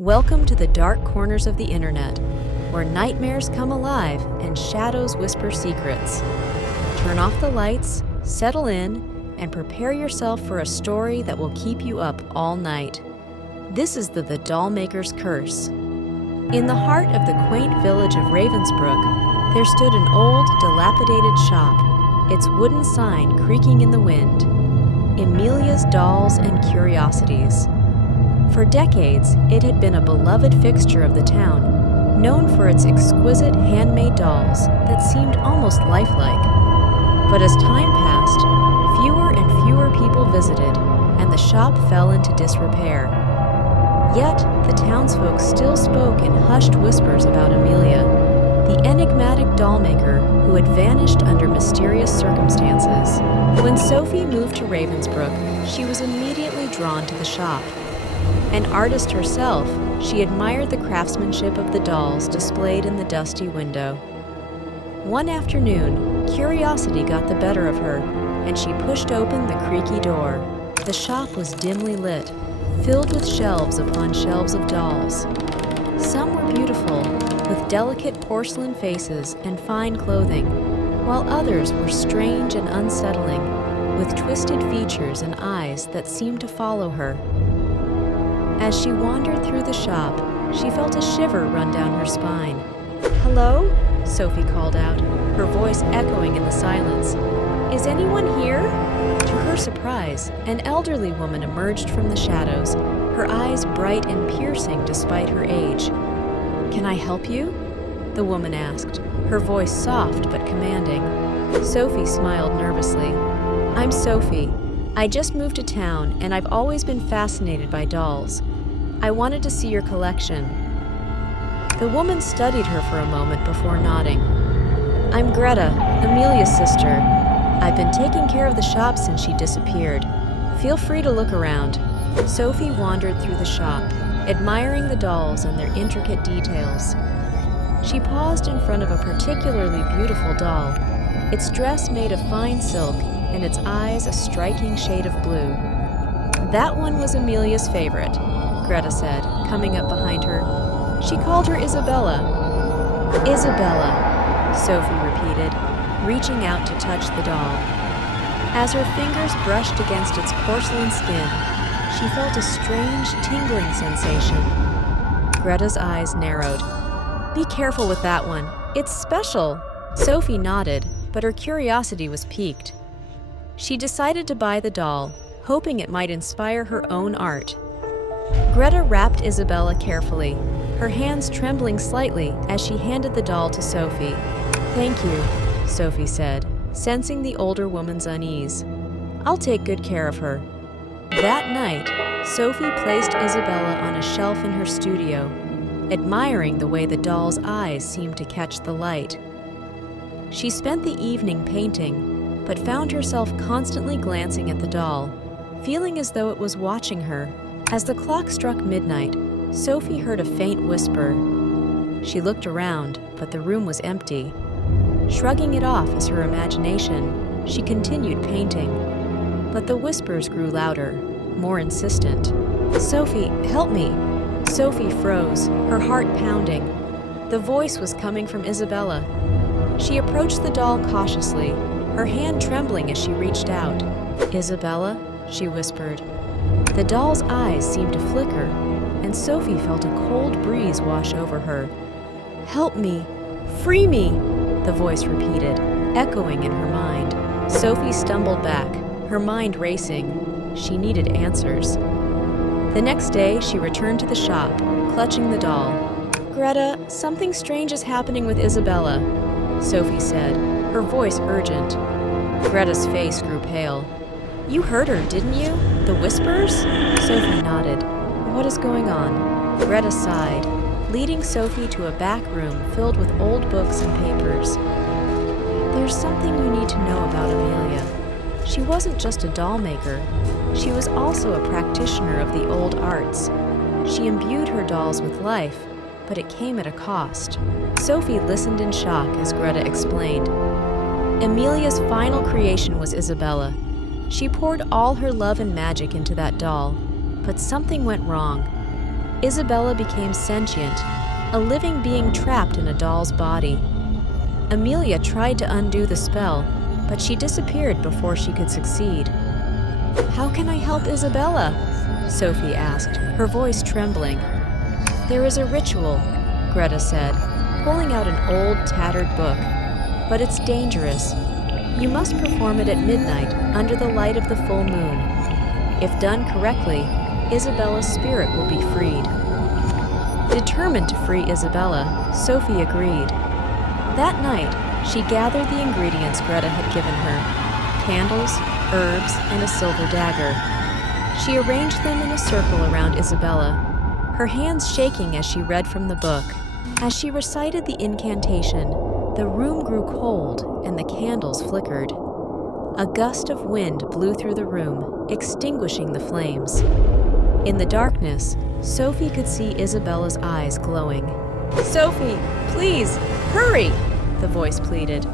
Welcome to the dark corners of the internet, where nightmares come alive and shadows whisper secrets. Turn off the lights, settle in, and prepare yourself for a story that will keep you up all night. This is the Dollmaker's Curse. In the heart of the quaint village of Ravensbrook, there stood an old, dilapidated shop, its wooden sign creaking in the wind. Emilia's Dolls and Curiosities. For decades, it had been a beloved fixture of the town, known for its exquisite handmade dolls that seemed almost lifelike. But as time passed, fewer and fewer people visited, and the shop fell into disrepair. Yet, the townsfolk still spoke in hushed whispers about Emilia, the enigmatic dollmaker who had vanished under mysterious circumstances. When Sophie moved to Ravensbrook, she was immediately drawn to the shop. An artist herself, she admired the craftsmanship of the dolls displayed in the dusty window. One afternoon, curiosity got the better of her, and she pushed open the creaky door. The shop was dimly lit, filled with shelves upon shelves of dolls. Some were beautiful, with delicate porcelain faces and fine clothing, while others were strange and unsettling, with twisted features and eyes that seemed to follow her. As she wandered through the shop, she felt a shiver run down her spine. "Hello?" Sophie called out, her voice echoing in the silence. "Is anyone here?" To her surprise, an elderly woman emerged from the shadows, her eyes bright and piercing despite her age. "Can I help you?" the woman asked, her voice soft but commanding. Sophie smiled nervously. "I'm Sophie. I just moved to town, and I've always been fascinated by dolls. I wanted to see your collection." The woman studied her for a moment before nodding. "I'm Greta, Emilia's sister. I've been taking care of the shop since she disappeared. Feel free to look around." Sophie wandered through the shop, admiring the dolls and their intricate details. She paused in front of a particularly beautiful doll, its dress made of fine silk and its eyes a striking shade of blue. "That one was Emilia's favorite," Greta said, coming up behind her. "She called her Isabella." "Isabella," Sophie repeated, reaching out to touch the doll. As her fingers brushed against its porcelain skin, she felt a strange, tingling sensation. Greta's eyes narrowed. "Be careful with that one. It's special." Sophie nodded, but her curiosity was piqued. She decided to buy the doll, hoping it might inspire her own art. Greta wrapped Isabella carefully, her hands trembling slightly as she handed the doll to Sophie. "Thank you," Sophie said, sensing the older woman's unease. "I'll take good care of her." That night, Sophie placed Isabella on a shelf in her studio, admiring the way the doll's eyes seemed to catch the light. She spent the evening painting, but found herself constantly glancing at the doll, feeling as though it was watching her. As the clock struck midnight, Sophie heard a faint whisper. She looked around, but the room was empty. Shrugging it off as her imagination, she continued painting. But the whispers grew louder, more insistent. "Sophie, help me!" Sophie froze, her heart pounding. The voice was coming from Isabella. She approached the doll cautiously, her hand trembling as she reached out. "Isabella," she whispered. The doll's eyes seemed to flicker, and Sophie felt a cold breeze wash over her. "Help me! Free me!" the voice repeated, echoing in her mind. Sophie stumbled back, her mind racing. She needed answers. The next day, she returned to the shop, clutching the doll. "Greta, something strange is happening with Isabella," Sophie said, her voice urgent. Greta's face grew pale. "You heard her, didn't you? The whispers?" Sophie nodded. "What is going on?" Greta sighed, leading Sophie to a back room filled with old books and papers. "There's something you need to know about Emilia. She wasn't just a doll maker. She was also a practitioner of the old arts. She imbued her dolls with life, but it came at a cost." Sophie listened in shock as Greta explained. Emilia's final creation was Isabella. She poured all her love and magic into that doll, but something went wrong. Isabella became sentient, a living being trapped in a doll's body. Emilia tried to undo the spell, but she disappeared before she could succeed. "How can I help Isabella?" Sophie asked, her voice trembling. "There is a ritual," Greta said, pulling out an old, tattered book. "But it's dangerous. You must perform it at midnight under the light of the full moon. If done correctly, Isabella's spirit will be freed." Determined to free Isabella, Sophie agreed. That night, she gathered the ingredients Greta had given her: candles, herbs, and a silver dagger. She arranged them in a circle around Isabella, her hands shaking as she read from the book. As she recited the incantation, the room grew cold and the candles flickered. A gust of wind blew through the room, extinguishing the flames. In the darkness, Sophie could see Isabella's eyes glowing. "Sophie, please, hurry!" the voice pleaded.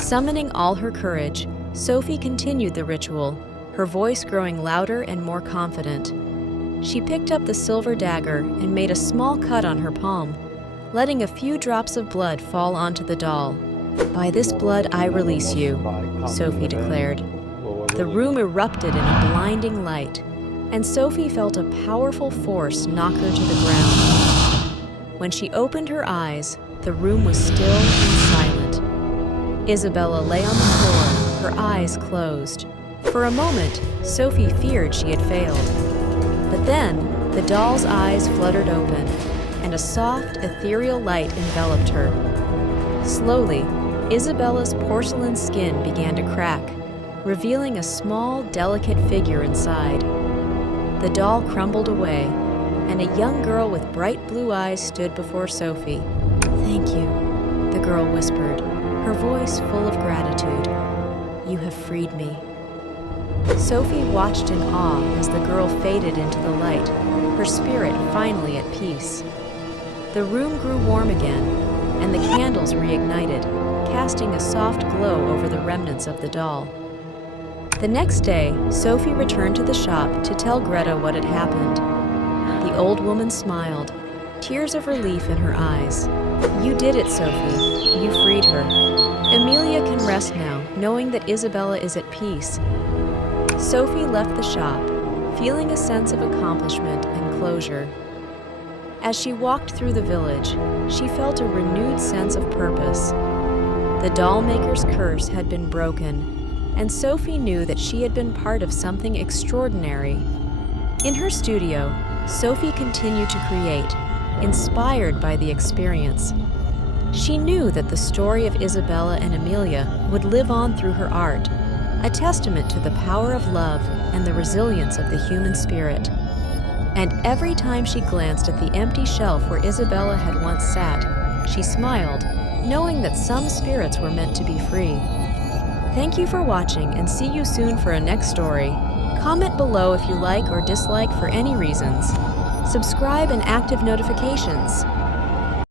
Summoning all her courage, Sophie continued the ritual, her voice growing louder and more confident. She picked up the silver dagger and made a small cut on her palm, letting a few drops of blood fall onto the doll. "By this blood I release you," Sophie declared. The room erupted in a blinding light, and Sophie felt a powerful force knock her to the ground. When she opened her eyes, the room was still and silent. Isabella lay on the floor, her eyes closed. For a moment, Sophie feared she had failed. But then, the doll's eyes fluttered open, and a soft, ethereal light enveloped her. Slowly, Isabella's porcelain skin began to crack, revealing a small, delicate figure inside. The doll crumbled away, and a young girl with bright blue eyes stood before Sophie. "Thank you," the girl whispered, her voice full of gratitude. "You have freed me." Sophie watched in awe as the girl faded into the light, her spirit finally at peace. The room grew warm again, and the candles reignited, casting a soft glow over the remnants of the doll. The next day, Sophie returned to the shop to tell Greta what had happened. The old woman smiled, tears of relief in her eyes. "You did it, Sophie. You freed her. Emilia can rest now, knowing that Isabella is at peace." Sophie left the shop, feeling a sense of accomplishment and closure. As she walked through the village, she felt a renewed sense of purpose. The Dollmaker's curse had been broken, and Sophie knew that she had been part of something extraordinary. In her studio, Sophie continued to create, inspired by the experience. She knew that the story of Isabella and Emilia would live on through her art, a testament to the power of love and the resilience of the human spirit. And every time she glanced at the empty shelf where Isabella had once sat, she smiled, knowing that some spirits were meant to be free. Thank you for watching, and see you soon for a next story. Comment below if you like or dislike for any reasons. Subscribe and active notifications.